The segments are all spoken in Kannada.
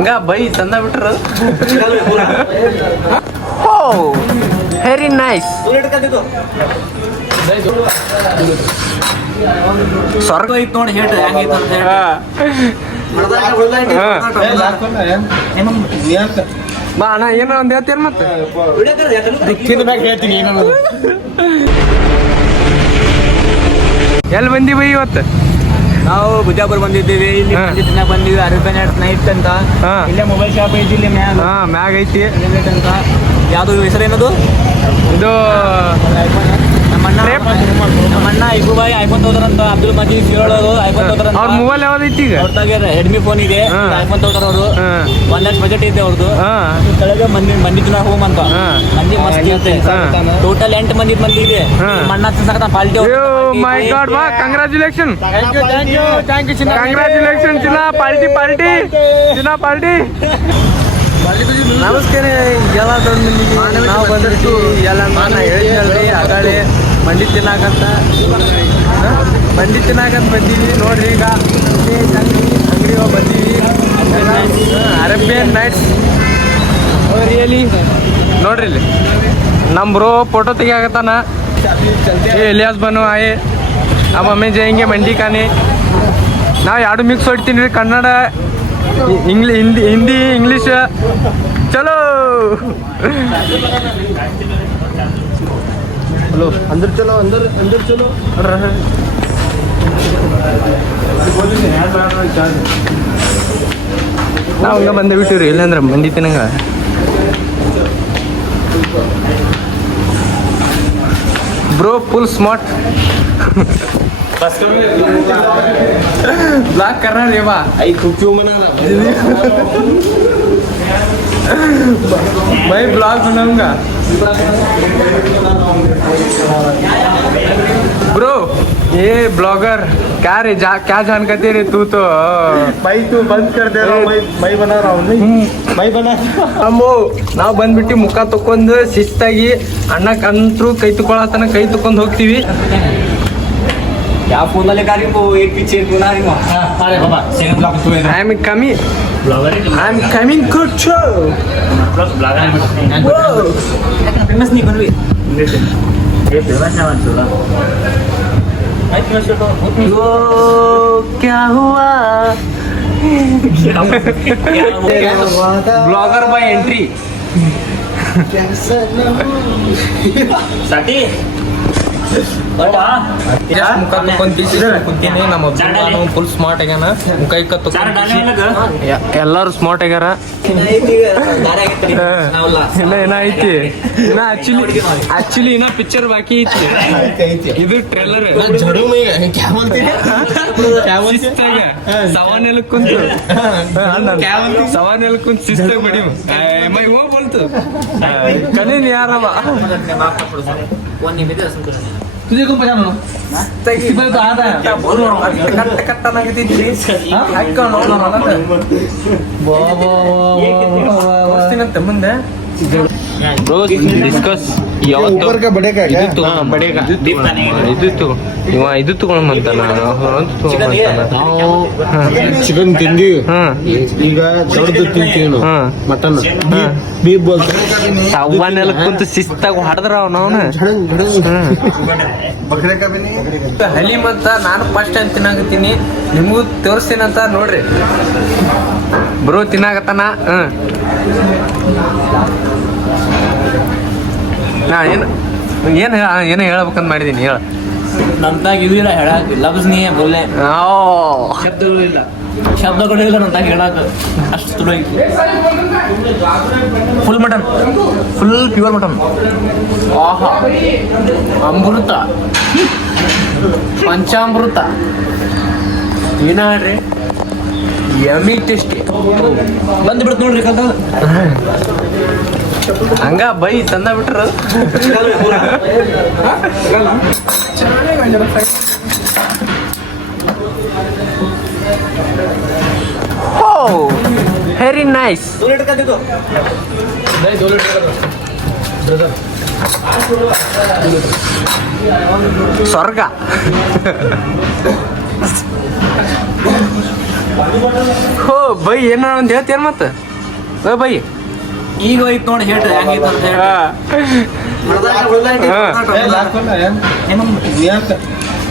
ಹಂಗ ಬೈ ತಂದ ಬಿಟ್ರು. ಓ ವೆರಿ ನೈಸ್. ಸ್ವರ್ಗ ಐತ್ ನೋಡಿ ಹೇಟ್ ಹೆಂಗೈತೆ ಅಂತ ಬಾ ಅಣ್ಣ ಏನೋ ಒಂದು ಹೇಳ್ತೀನಿ ಮತ್ತೆ ಹೇಳ್ತೀನಿ ಏನೋ. ಎಲ್ಲಿ ಬಂದಿ ಬೈ ಇವತ್ತು? ನಾವು ಬಿಜಾಪುರ ಬಂದಿದ್ದೀವಿ. ಇಲ್ಲಿ ಬಂದಿವಿ ಅರೇಬಿಯನ್ ನೈಟ್ ಅಂತ. ಇಲ್ಲೇ ಮೊಬೈಲ್ ಶಾಪ್ ಐತಿ ಇಲ್ಲಿ ಮ್ಯಾಗ್ ಐತಿ ಅಂತ. ಯಾವುದು ಹೆಸರು ಏನದು? ಇದು ನಮ್ಮಣ್ಣ ಇಬ್ಬರು ಬಾಯಿ ಐಫೋನ್ ತಗೋತಾರಂತ. ಅಬ್ದುಲ್ ಮಜೀದ್ ಹೇಳೋದು ಐಫೋನ್ ತಗೋತಾರ. ಅವ್ರ ಮೊಬೈಲ್ ಯಾವ್ದೈತಿ ಈಗ? ಅವ್ರ ತಾಗ ರೆಡ್ಮಿ ಫೋನ್ ಇದೆ, ಐಫೋನ್ ತಗೋತಾರ ಅವರು. 1 ಲಕ್ಷ ಬಜೆಟ್ ಇದೆ ಅವ್ರದ್ದು. ಕೆಳಗೆ ಮಂದಿ ಜನ ಹೋಮ್ ಅಂತ ಮಂದಿ ಮಸ್ತ್ ಇರುತ್ತೆ. ಟೋಟಲ್ 8 ಮಂದಿ ಇದೆ. ಮಣ್ಣ ಸಾಕತ್ತ ಪಾಲ್ಟಿ. ಮೈ ಗಾಡ್ ಬಾ ಕಂಗ್ರಾಚುಲೇಷನ್. ಕಂಗ್ರಾಚುಲೇಷನ್ ಚಿನ್ನ. ಪಾರ್ಟಿ ಚಿನ್ನ ಪಾರ್ಟಿ. ನಮಸ್ಕಾರ ಎಲ್ಲ ದೊಡ್ಡ ಮಂದಿಗೆ. ನಾವು ಬಂದಿರ್ತೀವಿ ಎಲ್ಲ ನಾನು ಹೇಳಿದ್ನಲ್ರಿ ಅಗಾಳಿ ಮಂಡಿ ತಿನ್ನಾಕಂತ ಬಂದೀವಿ ನೋಡ್ರಿ. ಈಗ ಅಂಗಡಿ ಬಂದೀವಿ. ಅರೇಬಿಯನ್ ನೈಟ್ಸ್ ರಿಯಲಿ ನೋಡ್ರಿ. ಇಲ್ಲಿ ನಮ್ಮ ಬ್ರೋ ಫೋಟೋ ತೆಗಿಯಾಕತ್ತಾನ. ಎಲಿಯಾಸ್ ಬನ್ನು ಆಯೆ अब हमें जाएंगे मंडी खाने. ನಾವು ಎರಡು ಮಿಕ್ಸ್ ಹೊಡ್ತೀನಿ ರೀ, ಕನ್ನಡ ಹಿಂದಿ ಇಂಗ್ಲೀಷ್. ಚಲೋ ಹಲೋ ಅಂದರ್ ಚಲೋ ಅಂದರ್ ಚಲೋ. ನಾವು ಹಂಗೆ ಬಂದೇ ಬಿಟ್ಟಿವ್ರಿ. ಇಲ್ಲಾಂದ್ರೆ ಮಂದಿ ತಿನ್ನಂಗ ಬ್ರೋ ಫುಲ್ ಸ್ಮಾರ್ಟ್. ब्लॉग करना रे बा आई खूब क्यों बनाना मैं ब्लॉग बनाऊंगा ब्रो. ये ब्लॉगर क्या रे क्या जानकारी रे तू तो भाई तू बंद कर दे रहा हूँ. मैं बना रहा हूँ. नहीं मैं बना. ನಾವು ಬಂದ್ಬಿಟ್ಟು ಮುಖ ತಕ್ಕೊಂಡು ಶಿಸ್ತಾಗಿ ಅಣ್ಣಕ್ಕಂತರೂ ಕೈ ತಗೊಳತನ ಕೈ ತಕೊಂಡು ಹೋಗ್ತೀವಿ. क्या फोन वाले कार्य को एक पीछे बना रही हूँ. अरे बाबा सेकंड ब्लॉग तो है. I am coming blogger I am coming good show blogger famous नहीं बन रही. ये फेमस है मत चला. वो क्या हुआ ब्लॉगर बाय एंट्री. साठी ಮುಖ ಕುಂತೀನಿ. ನಮ್ಮ ಫುಲ್ ಸ್ಮಾರ್ಟ್ ಆಗ್ಯಾನ. ಮುಖ ಇಕ್ಕ ಎಲ್ಲಾರು ಸ್ಮಾರ್ಟ್ ಆಗ್ಯಾರ. ಇನ್ನ ಏನೈತಿ ಇನ್ನ ಆಕ್ಚುಲಿ ಇನ್ನ ಪಿಕ್ಚರ್ ಬಾಕಿ ಐತಿ. ಇದು ಟ್ರೇಲರ್. ಸವಾನೆಲ್ಲ ಕುಂತು ಶಿಸ್ತಾಗ ಬಡಿ ಮೈ ಹೋಗ್ ಬೋಲ್ತು ಕಲೀನಿ ಯಾರವ. तुझे को पहचानो तो आता है कट कट लगती थी हाಕೊಂಡು ಮಸ್ತಿನಂತೆ ಮುಂದೆ. ಡಿಸ್ಕಸ್ ऊपर का बढ़ेगा क्या? ಇದು ತಗೊಳಂತಾನ ಚಿಕನ್ ತಿಂದಿ. ಈಗ ದೊಡ್ಡದು ತಿಂತೀವಿ ಮಟನ್ ಬೀಫ್ ಬೋಲ್ತಾರೆ. ಸವಾನೆಲ್ಲ ಕುಂತು ಶಿಸ್ತಾಗ ಹೊಡೆದ್ರ ಅವನವನ ಹಲೀಮ್ ಅಂತ. ನಾನು ಫಸ್ಟ್ ಟೈಮ್ ತಿನ್ನಾಕತ್ತೀನಿ, ನಿಮಗೂ ತೋರಿಸ್ತೀನಂತ ನೋಡ್ರಿ. ಬ್ರೋ ತಿನ್ನಾಕತ್ತಾನ. ನಾ ಏನು ಹೇಳ್ಬೇಕಂತ ಮಾಡಿದೀನಿ ಹೇಳ. ನಂತಾಗ ಇದಿಲ್ಲ ಹೇಳಕ್. ಲಫ್ಸ್ ನೀ ಬೋಲೆ ಶಬ್ದಗಳು ಇಲ್ಲ ನಂತಾಗ ಹೇಳಕ್. ಅಷ್ಟು ತುಳು ಐತಿ. Full mutton, full pure mutton. ಆಹಾ ಅಮೃತ ಪಂಚಾಮೃತ ಏನಾಡ್ರಿ ಯಮಿ ಟೇಸ್ಟಿ. ಬಂದು ಬಿಡ್ತು ನೋಡ್ರಿ ಕಲ್ತ ಹಂಗ ಬೈ ತಂದ ಬಿಟ್ರು. ಓ ವೆರಿ ನೈಸ್. ಸ್ವರ್ಗ ಹೋ ಬೈ ಏನ ಒಂದು ಹೇಳ್ತೇನು ಮತ್ತೆ ಬೈ ಈಗ ಹೋಯ್ತು ನೋಡಿ ಹೇಳ್ರಿ ಹೆಂಗೈತೆ ಅಂತ ಹೇಳಿ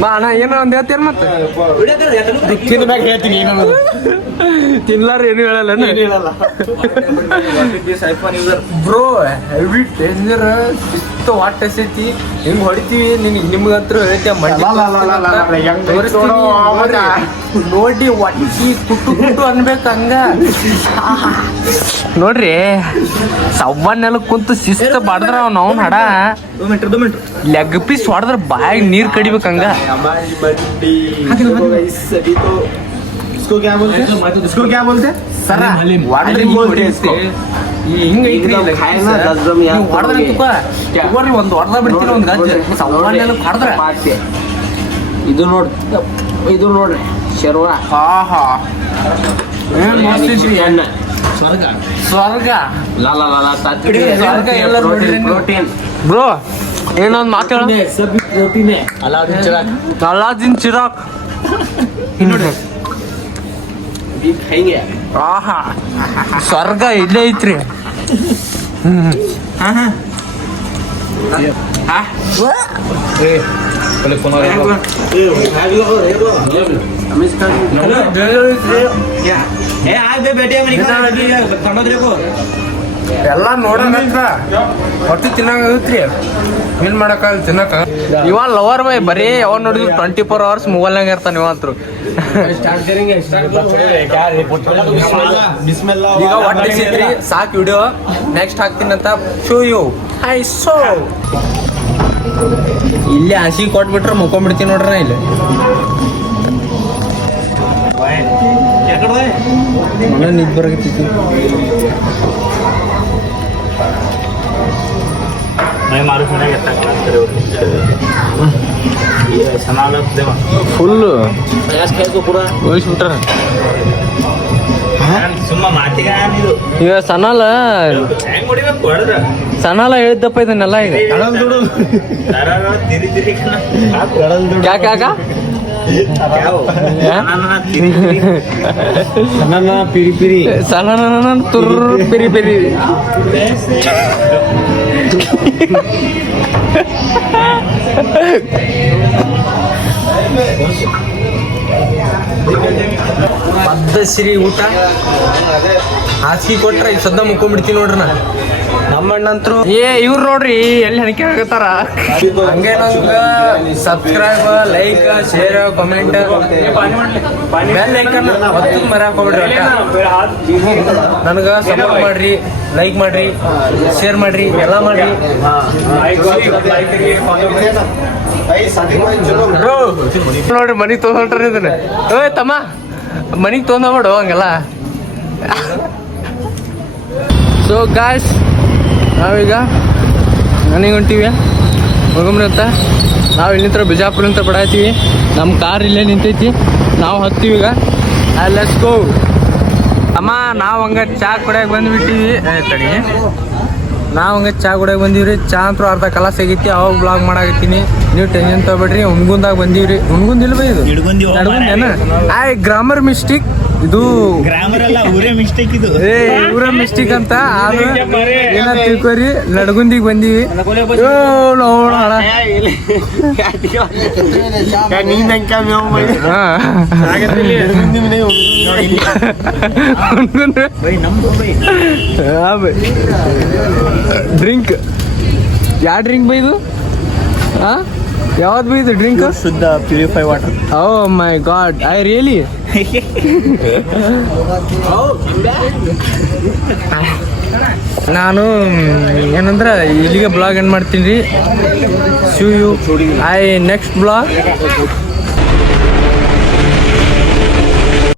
ಬಾ ಅಣ್ಣ ಏನೋ ಒಂದು ಹೇಳ್ತೇನು ಮತ್ತೆ ಹೇಳ್ತೀನಿ ತಿನ್ಲಾರ ಏನು ಹೇಳಲ್ಲ ಬ್ರೋ ಹೆವಿ ಡೇಂಜರ್ ಇಷ್ಟು ವಾಟ್ ಎಸೈತಿ ಹಿಂಗ್ ಹೊಡಿತೀವಿ ನಿಮ್ಗೆ ಹತ್ರ ನೋಡಿ ಒಟ್ಟಿ ಕುಟ್ಟು ಅನ್ಬೇಕು ಹಂಗ ನೋಡ್ರಿ ಸವ್ವನ್ನೆಲ್ಲ ಕುಂತು ಶಿಸ್ತ ಬಡದ್ರ ಅವ್ನು ಹಡ ಲೆಗ್ ಪೀಸ್ ಹೊಡೆದ್ರ ಬಾಯಿಗೆ ನೀರ್ ಕಡಿಬೇಕು ಹಂಗ इसको क्या बोलते ಸರ ಹಿಂಗೈತ್ರಿ ಒಂದು ಹೊಡೆದ ಬಿಡ್ತೀನಿ ಒಂದು ಗಜ್ಜೆ ಸವ್ವನ್ನೆಲ್ಲ ಹೊಡೆದ್ರ ಇದು ನೋಡ್ರಿ ಶರ್ವ ಆಹಾ ಏನ್ ಮಸ್ತ್ ಐತ್ರಿ ಎಣ್ಣೆ ಸ್ವರ್ಗ ಸ್ವರ್ಗ ಎಲ್ಲ ಪ್ರೋಟೀನ್ ಬ್ರೋ ಏನೊಂದು ಮಾತಾಡ सब प्रोटीन है ಅಲಾದಿನ್ ಚಿರಾಕ್ खाएंगे ಆಹಾ ಸ್ವರ್ಗ ಇಲ್ಲೇ ಐತ್ರಿ ಎಲ್ಲ ನೋಡೋಣ ಹೊಟ್ಟೆ ತಿನ್ನಂಗತ್ರಿ ಏನ್ ಮಾಡಕ್ಕಾಗಲ್ಲ ತಿನ್ನಕ ಇವ ಲವರ್ ಬೈ ಬರೀ ಯಾವಾಗ ನೋಡಿದ್ರು 24 hours ಮೊಬೈಲ್ನಾಗ ಇರ್ತಾನ ಇವ ಅಂತರು ಈಗ ಹೊಟ್ಟೆ ಸಿದ್ರಿ ಸಾಕ್ ವಿಡಿಯೋ ನೆಕ್ಸ್ಟ್ ಹಾಕ್ತೀನಂತ ಶೋ ಯು ಐ ಸೋ ಇಲ್ಲಿ ಹಸಿ ಕೊಟ್ಬಿಟ್ರೆ ಮುಕ್ಕೊಂಡ್ಬಿಡ್ತೀನಿ ನೋಡ್ರಿ ನಾ ಇಲ್ಲಿ ಮನ ನಿದ್ ಬರಕತ್ತೈತಿ ಫುಲ್ ಉಳಿಸ್ಬಿಟ್ರ ಈಗ ಸನಾಲ ಹೇಳಿದ್ದಪ್ಪ ಇದನ್ನೆಲ್ಲ ಈಗ ಯಾಕ ಪಿರಿ ಪಿರಿ ಸನಾನ ತುರ್ ಪಿರಿ ಪಿರಿ ಪದ್ಧಶ್ರೀ ಊಟ ಹಾಸಿಗೆ ಕೊಟ್ರೆ ಈಗ ಸದ್ದ ಮುಕ್ಕೊಂಡ್ಬಿಡ್ತೀನಿ ನೋಡ್ರಿ ನಾ ನಮ್ಮ ಅಣ್ಣಂತ್ರು ಇವ್ರು ನೋಡ್ರಿ ಎಲ್ಲಿ ಹಣಿಕೆ ಆಗತ್ತಾರ ಹಂಗೆ ನಂಗ subscribe like share comment bell icon ಒತ್ತು ಮರ್ಯಾಕ್ ಹೋಗ್ಬಿಡ್ರಿ ನನಗೆ ಸಪೋರ್ಟ್ ಮಾಡ್ರಿ ಲೈಕ್ ಮಾಡ್ರಿ ಶೇರ್ ಮಾಡ್ರಿ ಎಲ್ಲ ಮಾಡ್ರಿ ನೋಡ್ರಿ ಮನಿಗೆ ತೊಗೊಂಡ್ರಿ ಇದನ್ನ ಏ ತಮ್ಮ ಮನಿಗೆ ತೊಗೊಂಡ್ಬಿಡು ಹಂಗೆಲ್ಲ ಸೊ ಗಾಯ್ಸ್ ನಾವೀಗ ನನಗೆ ಹೊಂಟೀವಿ ಹೋಗಮ್ರಿ ಅಂತ ನಾವು ಇಲ್ಲಿಂದ ಬಿಜಾಪುರಲಿಂದ ಬಡಾಯ್ತೀವಿ ನಮ್ಮ ಕಾರ್ ಇಲ್ಲೇ ನಿಂತೈತಿ ನಾವು ಹತ್ತೀವಿ ಈಗ ಲೆಟ್ಸ್ ಗೋ ಅಮ್ಮ ನಾವು ಹಂಗೆ ಚಾ ಕುಡಿಯೋಕೆ ಬಂದುಬಿಟ್ಟಿವಿ ತಡಿ ನಾವು ಹಂಗೆ ಚಾ ಕುಡಿಯೋಕೆ ಬಂದೀವ್ರಿ ಚಾ ಅಂತೂ ಅರ್ಧ ಕಲಾಸ ಆಗೈತಿ ಅವಾಗ ಬ್ಲಾಗ್ ಮಾಡಾಕತ್ತೀನಿ ನೀವು ಟೆನ್ಷನ್ ತಗೊಬೇಡ್ರಿ ಹುಣ್ಗುಂದಾಗ ಬಂದೀವ್ರಿ ಹುಣ್ಗುಂದ್ ಇಲ್ಲ ಬೈ ಇದು ನಡ್ಗುಂದೇನ ಗ್ರಾಮರ್ ಮಿಸ್ಟೇಕ್ ಇದು ಗ್ರಾಮರ್ ಅಲ್ಲ ಊರೇ ಮಿಸ್ಟೇಕ್ ಇದು ಊರ ಮಿಸ್ಟೇಕ್ ಅಂತ ಏನ ತಿಳ್ಕೊರಿ ನಡ್ಗುಂದಿಗೆ ಬಂದೀವಿ ಡ್ರಿಂಕ್ ಯಾವ ಡ್ರಿಂಕ್ ಬೈ ಇದು ಯಾವ್ದು ಬೈ ಇದು ಡ್ರಿಂಕ್ ಶುದ್ಧ purify water oh my God I really ನಾನು ಏನಂದ್ರೆ ಇಲ್ಲಿಗೆ ಬ್ಲಾಗ್ ಏನು ಮಾಡ್ತೀನಿ ರೀ ಯು ಐ ನೆಕ್ಸ್ಟ್ ಬ್ಲಾಗ್